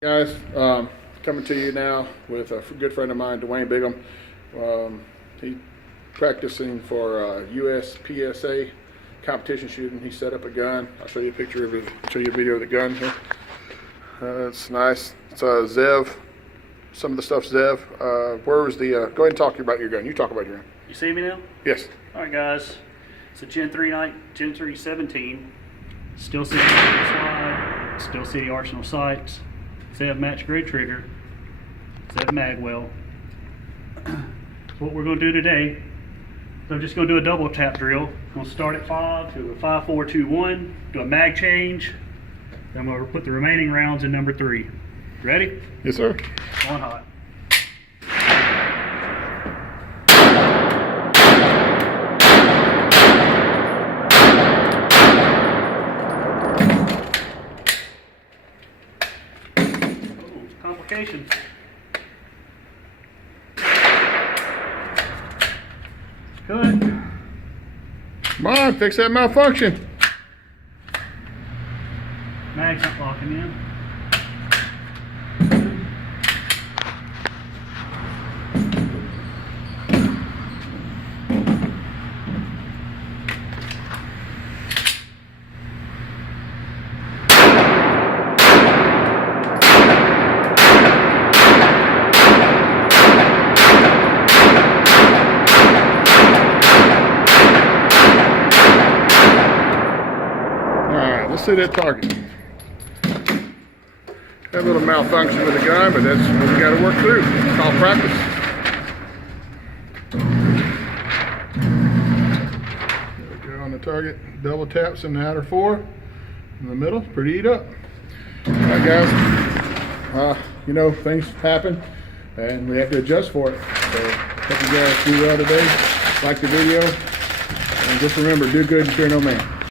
Guys, coming to you now with a good friend of mine, Dewayne Bigham. He's practicing for USPSA competition shooting. He set up a gun. I'll show you a picture of it, show you a video of the gun here. It's nice. It's a Zev. Some of the stuff's Zev. Where was the? Go ahead and talk about your gun. You talk about your gun. You see me now? Yes. All right, guys. It's a Gen 3 17. Steel City slide. Steel City Arsenal sights. Zev match grade trigger. Zev mag well. So what we're going to do today, I'm just going to do a double tap drill. I'm going to start at 5 to a 5, 4, 2, 1. Do a mag change. Then I'm going to put the remaining rounds in number 3. Ready? Yes, sir. On hot. Complications. Good. Come on, fix that malfunction. Mag's not locking in. Let's see that target. Had a little malfunction with the gun, but that's what we got to work through. It's called practice. There we go on the target. Double taps in the outer 4. In the middle, pretty eat up. All right, guys. You know, things happen, and we have to adjust for it. So, hope you guys do well today. Like the video, and just remember, do good and fear no man.